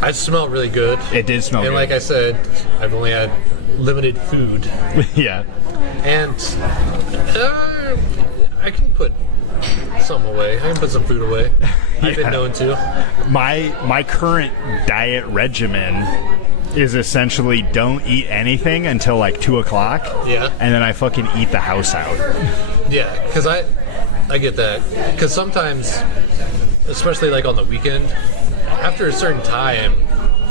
I smell really good. It did smell And good. like I said, I've only had limited food. Yeah. And I can put some away. I can put some food away. I've Yeah. been known to. My current diet regimen is essentially don't eat anything until like 2 o'clock. Yeah. And then I fucking eat the house out. Yeah, because I get that. Because sometimes, especially like on the weekend, after a certain time,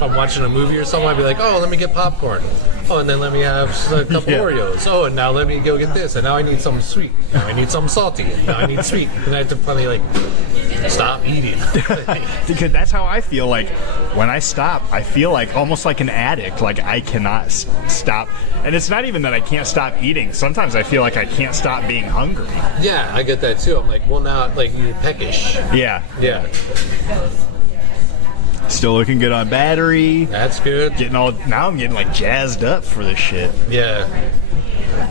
if I'm watching a movie or something, I'd be like, oh, let me get popcorn. Oh, and then let me have a couple Oreos. Oh, and now let me go get this. And now I need something sweet. Now I need something salty. And now I need sweet. And I have to finally, like, stop eating. Because that's how I feel. Like, when I stop, I feel like almost like an addict. Like, I cannot stop. And it's not even that I can't stop eating. Sometimes I feel like I can't stop being hungry. Yeah, I get that too. I'm like, well, now, like, you're peckish. Yeah. Yeah. Still looking good on battery. That's good. Now I'm getting like jazzed up for this shit. Yeah.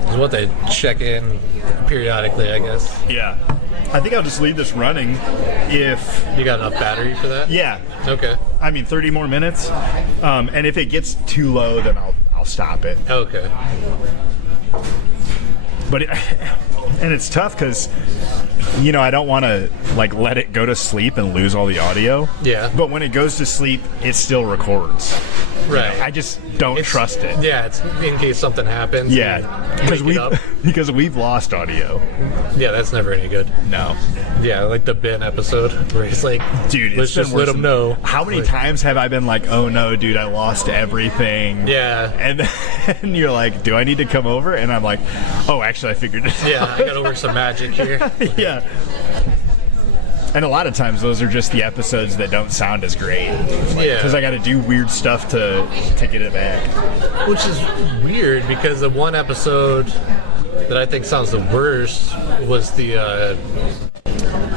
It's what they check in periodically, I guess. Yeah. I think I'll just leave this running if... You got enough battery for that? Yeah. Okay. I mean, 30 more minutes. And if it gets too low, then I'll stop it. Okay. But and it's tough because, you know, I don't want to like let it go to sleep and lose all the audio. Yeah. But when it goes to sleep, it still records. Right. I just don't trust it. Yeah, it's in case something happens. Yeah. Because we've lost audio. Yeah, that's never any good. No. Yeah, like the Ben episode where he's like, dude, let's just let them know. How many times have I been like, oh no, dude, I lost everything. Yeah. And you're like, do I need to come over? And I'm like, oh, actually, I figured it out. Yeah, I gotta work some magic here. Yeah. And a lot of times those are just the episodes that don't sound as great. Yeah. Because I got to do weird stuff to get it back. Which is weird because the one episode that I think sounds the worst was the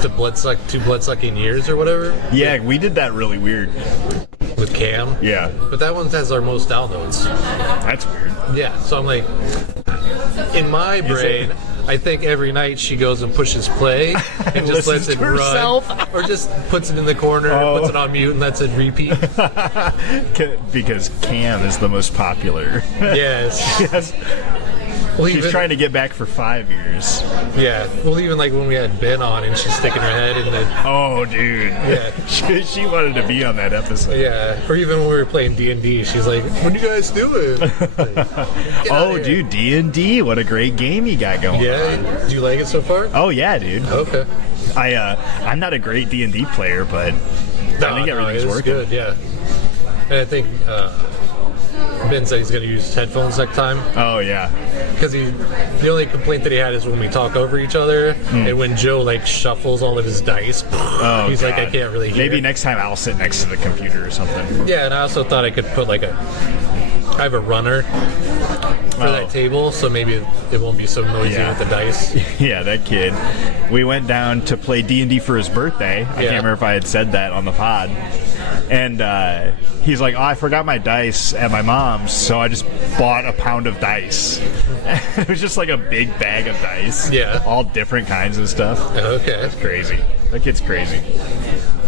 two blood-sucking years or whatever. Yeah, we did that really weird. With Cam. Yeah. But that one has our most downloads. That's weird. Yeah, so I'm like, in my brain, I think every night she goes and pushes play and just lets it run. Or just puts it in the corner, puts it on mute, and lets it repeat. Because Cam is the most popular. Yes. Yes. Well, she's trying to get back for 5 years. Yeah. Well, even like when we had Ben on and she's sticking her head in the... Oh, dude. Yeah. She wanted to be on that episode. Yeah. Or even when we were playing D&D, she's like, what are you guys doing? Oh, dude, D&D. What a great game you got going on. Yeah. Do you like it so far? Oh, yeah, dude. Okay. I'm not a great D&D player, but I think everything's working. Good, yeah. And I think... Ben said he's going to use headphones next time. Oh, yeah. Because the only complaint that he had is when we talk over each other, and when Joe, like, shuffles all of his dice, he's God. like, I can't really hear. Maybe next time I'll sit next to the computer or something. Yeah, and I also thought I could put, like, I have a runner for that table, so maybe it won't be so noisy with the dice. Yeah, that kid. We went down to play D&D for his birthday. I can't remember if I had said that on the pod. And he's like, oh, I forgot my dice at my mom's, so I just bought a pound of dice. It was just like a big bag of dice. Yeah. All different kinds of stuff. Okay. That's crazy. That kid's crazy.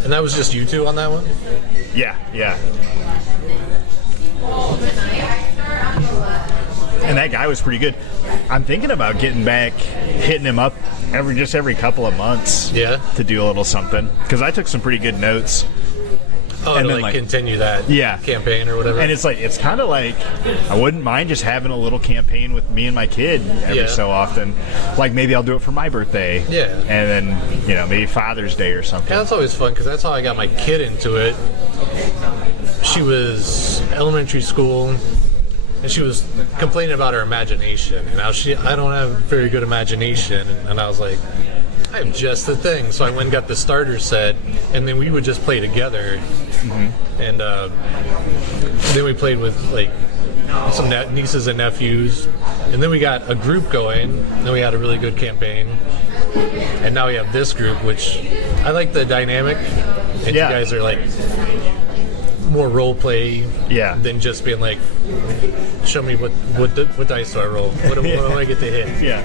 And that was just you two on that one? Yeah, yeah. And that guy was pretty good. I'm thinking about getting back, hitting him up every couple of months. Yeah. To do a little something. Because I took some pretty good notes. Oh, and to like continue that campaign or whatever. And it's kind of like, I wouldn't mind just having a little campaign with me and my kid every so often. Like maybe I'll do it for my birthday. Yeah. And then, maybe Father's Day or something. Yeah, that's always fun because that's how I got my kid into it. She was elementary school and she was complaining about her imagination. And now I don't have very good imagination. And I was like, I have just the thing. So I went and got the starter set, and then we would just play together. Mm-hmm. And then we played with like some nieces and nephews, and then we got a group going. And then we had a really good campaign, and now we have this group, which I like the dynamic. And you guys are like more role play than just being like, show me what dice do I roll? What do I get to hit? Yeah.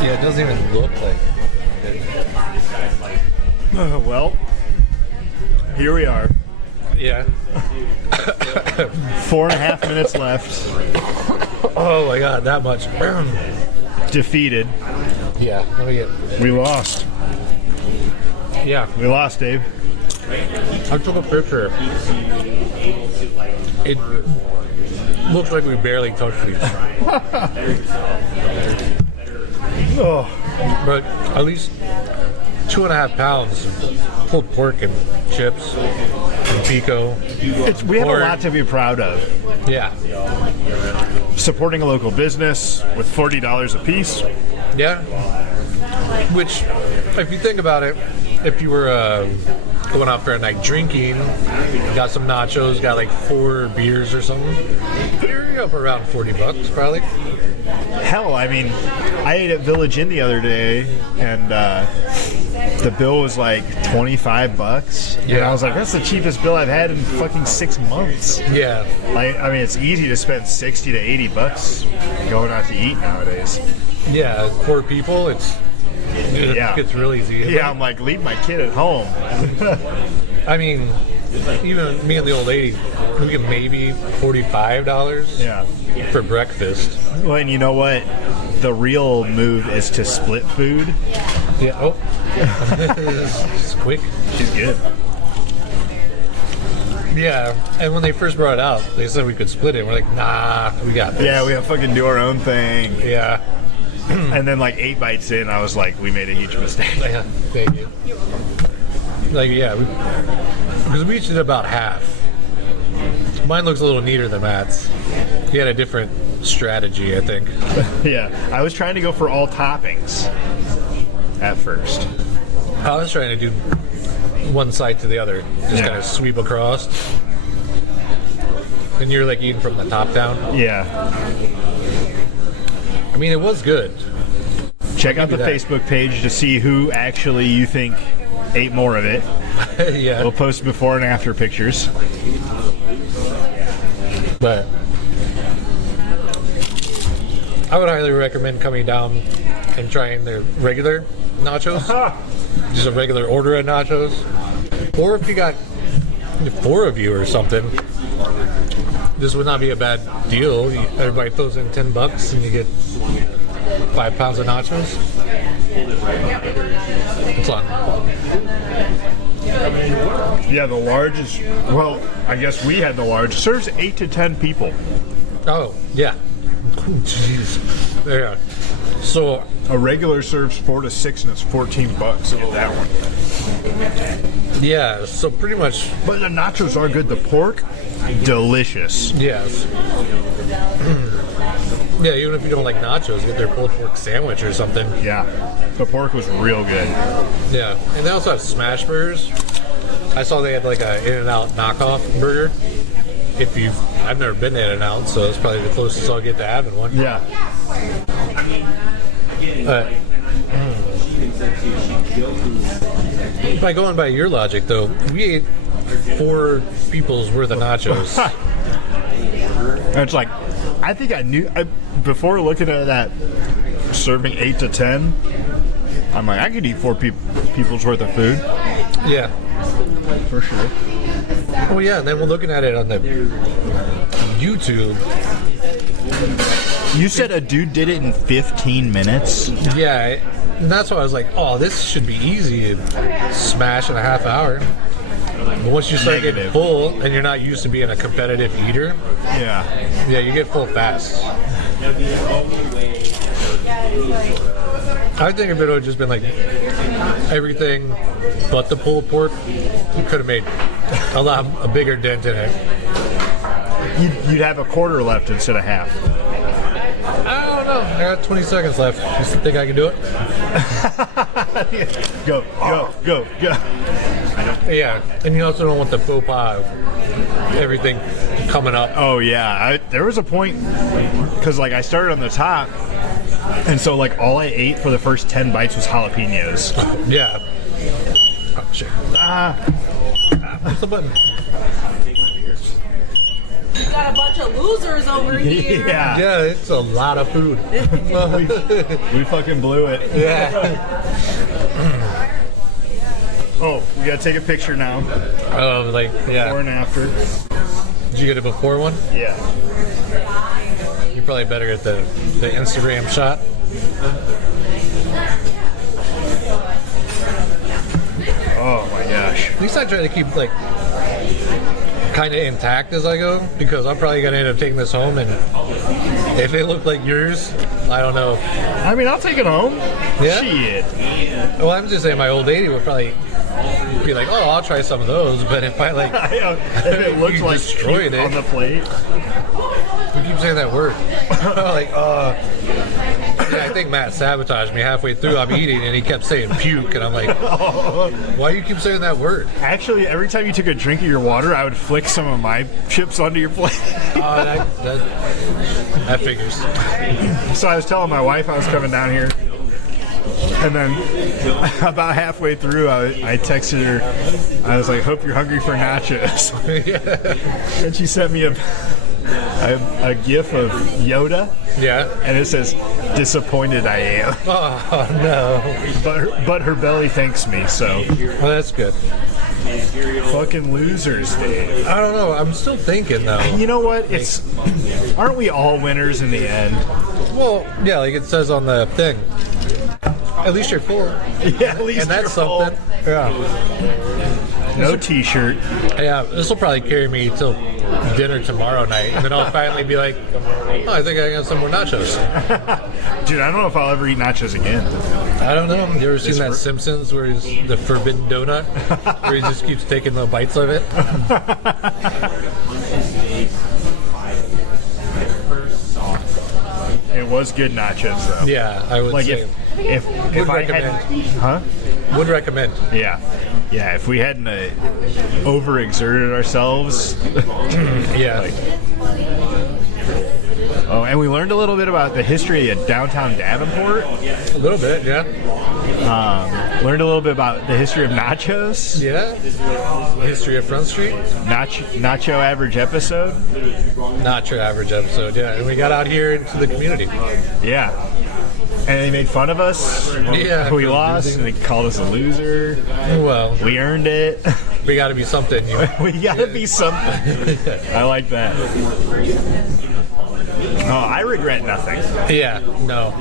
Yeah, it doesn't even look like Well, here we are. Yeah. 4.5 minutes left. Oh my god, that much. Defeated. Yeah, let me get. We lost. Yeah, We lost, Dave. I took a picture. It looks like we barely touched these. Oh, But at least 2.5 pounds of pulled pork and chips and pico. we have a Or- lot to be proud of. Yeah. Supporting a local business with $40 a piece. Yeah. Which, if you think about it, if you were going out for a night drinking, got some nachos, got like 4 beers or something, you're up around $40 probably. Hell, I mean, I ate at Village Inn the other day, and the bill was like $25. And Yeah. I was like, that's the cheapest bill I've had in fucking 6 months. Yeah. Like, I mean, it's easy to spend $60 to $80 going out to eat nowadays. Yeah, 4 people, it's really easy. Yeah, I'm like, leave my kid at home. I mean, even me and the old lady, we get maybe $45 Yeah. for breakfast. Well, and you know what? The real move is to split food. Yeah. Oh, it's quick. She's good. Yeah, and when they first brought it out, they said we could split it. We're like, nah, we got this. Yeah, we have fucking do our own thing. Yeah. And then like 8 bites in, I was like, we made a huge mistake. Yeah, thank you. Like, yeah, because we each did about half. Mine looks a little neater than Matt's. He had a different strategy, I think. Yeah, I was trying to go for all toppings at first. I was trying to do one side to the other, just kind of sweep across. And you're like eating from the top down. Yeah. I mean, it was good. Check out the that. Facebook page to see who actually you think ate more of it. Yeah. We'll post before and after pictures. But I would highly recommend coming down and trying their regular nachos. Just a regular order of nachos. Or if you got 4 of you or something, this would not be a bad deal. Everybody throws in $10 and you get 5 pounds of nachos. It's on. Yeah, the largest. Well, I guess we had the large. Serves 8 to 10 people. Oh, yeah. Jeez. Yeah. So A regular serves 4 to 6, and it's $14. That one. yeah, so pretty much, But the nachos are good. The pork, delicious. yes. Yeah, even if you don't like nachos, get their pulled pork sandwich or something. Yeah, the pork was real good. Yeah, and they also have smash burgers. I saw they had like a In-N-Out knockoff burger. I've never been to In-N-Out, so it's probably the closest I'll get to having one. Yeah. But by going by your logic, though, we ate 4 people's worth of nachos. And it's like, I think I knew before looking at that serving 8 to 10. I'm like, I could eat 4 people's worth of food Yeah. for sure. Well, yeah, and then we're looking at it on the YouTube. You said a dude did it in 15 minutes. Yeah, and that's why I was like, oh, this should be easy to smash in a half hour. But once you start getting Negative. full and you're not used to being a competitive eater, Yeah. yeah, you get full fast. I think if it would have just been like everything but the pulled pork, you could have made a bigger dent in it. You'd have a quarter left instead of half. I don't know. I got 20 seconds left. You think I can do it? Go. Yeah, and you also don't want the faux pas of everything coming up. Oh yeah, there was a point because like I started on the top, and so like all I ate for the first 10 bites was jalapenos. Yeah. Oh, shit. Ah, What's the button? You got a bunch of loot losers over here. Yeah. Yeah, it's a lot of food. We fucking blew it. Yeah. Oh, we gotta take a picture now. Oh, like, Before yeah. and after. Did you get a before one? Yeah. You probably better get the Instagram shot. Oh my gosh. At least I try to keep, like, kind of intact as I go, because I'm probably going to end up taking this home, and if it looked like yours, I don't know. I mean, I'll take it home. Yeah? Shit. Well, I'm just saying my old lady would probably be like, oh, I'll try some of those, but if I, like, If it looks You like destroyed puke it. on the plate. you keep saying that word. Like, yeah, I think Matt sabotaged me halfway through. I'm eating, and he kept saying puke, and I'm like, why do you keep saying that word? Actually, every time you took a drink of your water, I would flick some of my chips onto your plate. That figures. So I was telling my wife I was coming down here, and then about halfway through, I texted her. I was like, "Hope you're hungry for nachos." Yeah. And she sent me a gif of Yoda, Yeah. and it says, "Disappointed I am," Oh, no. but her belly thanks me. So Well, that's good. fucking losers, Dave. I don't know. I'm still thinking, though. You know what? Aren't we all winners in the end? Well, yeah, like it says on the thing. At least you're full. Yeah, at least And that's you're full. something. Yeah. No T-shirt. Yeah, this will probably carry me till dinner tomorrow night. And then I'll finally be like, oh, I think I got some more nachos. Dude, I don't know if I'll ever eat nachos again. I don't know. You ever seen It's that Simpsons where he's the forbidden donut? Where he just keeps taking the bites of it? It was good nachos, though. Yeah, I would Like say. if Would I recommend. had, huh? Would recommend. Yeah, yeah. If we hadn't overexerted ourselves, Yeah. oh, and we learned a little bit about the history of downtown Davenport. A little bit, yeah. Learned a little bit about the history of nachos. Yeah. History of Front Street. Nacho average episode. Not your average episode, yeah. And we got out here into the community. Yeah. And they made fun of us. Yeah, We for lost, losing. and they called us a loser. Well, We earned it. we got to be something. We gotta be something. I like that. Oh, I regret nothing. Yeah, no.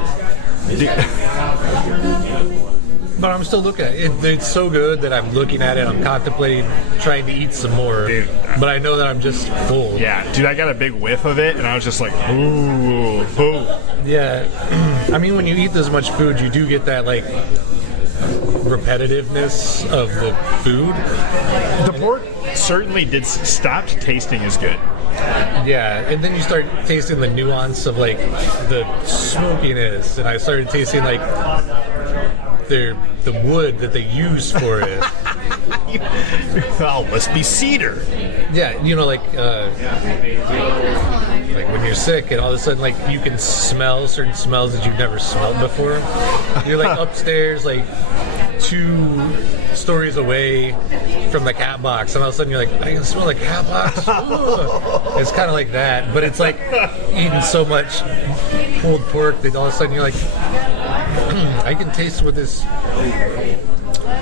But I'm still looking at it. It's so good that I'm looking at it. I'm contemplating trying to eat some more. Dude. But I know that I'm just full. Yeah, dude, I got a big whiff of it, and I was just like, ooh, ooh. Yeah. I mean, when you eat this much food, you do get that, like, repetitiveness of the food. The pork certainly stopped tasting as good. Yeah, and then you start tasting the nuance of, like, the smokiness, and I started tasting, like, the wood that they use for it. Oh, must be cedar. Yeah, you know, like when you're sick and all of a sudden, like, you can smell certain smells that you've never smelled before. You're, like, upstairs, like, 2 stories away from the cat box, and all of a sudden you're like, I can smell the cat box. Ugh. It's kind of like that, but it's like eating so much pulled pork that all of a sudden you're like, I can taste what this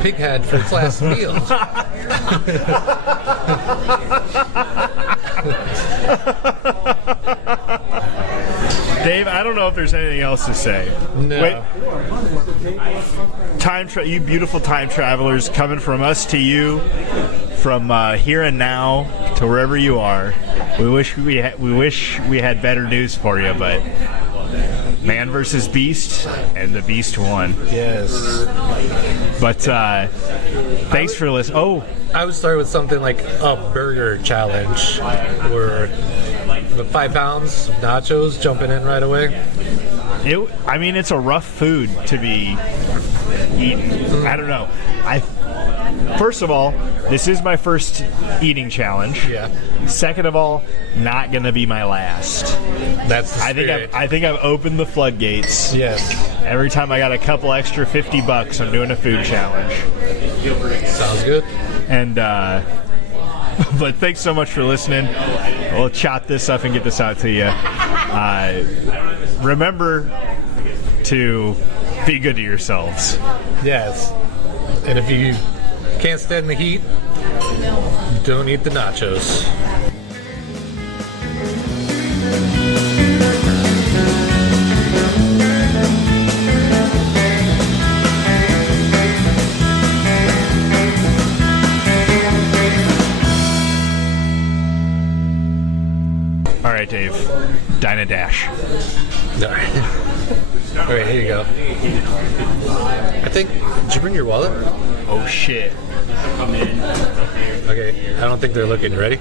pig had for its last meal. Dave, I don't know if there's anything else to say. No. Wait. You beautiful time travelers, coming from us to you, from here and now to wherever you are. We wish we had better news for you, but man versus beast, and the beast won. Yes. But thanks for listening. Oh, I would start with something like a burger challenge, where the 5 pounds of nachos jumping in right away. I mean, it's a rough food to be eaten. I don't know. First of all, this is my first eating challenge. Yeah. Second of all, not gonna be my last. That's the spirit. I think I've opened the floodgates. Yes. Every time I got a couple extra $50, I'm doing a food challenge. Sounds good. And But thanks so much for listening. We'll chop this up and get this out to you. Remember to be good to yourselves. Yes. And if you can't stand the heat, don't eat the nachos. All right, Dave. Dine and dash. All right, here you go. I think, did you bring your wallet? Oh, shit. Okay, I don't think they're looking. Ready?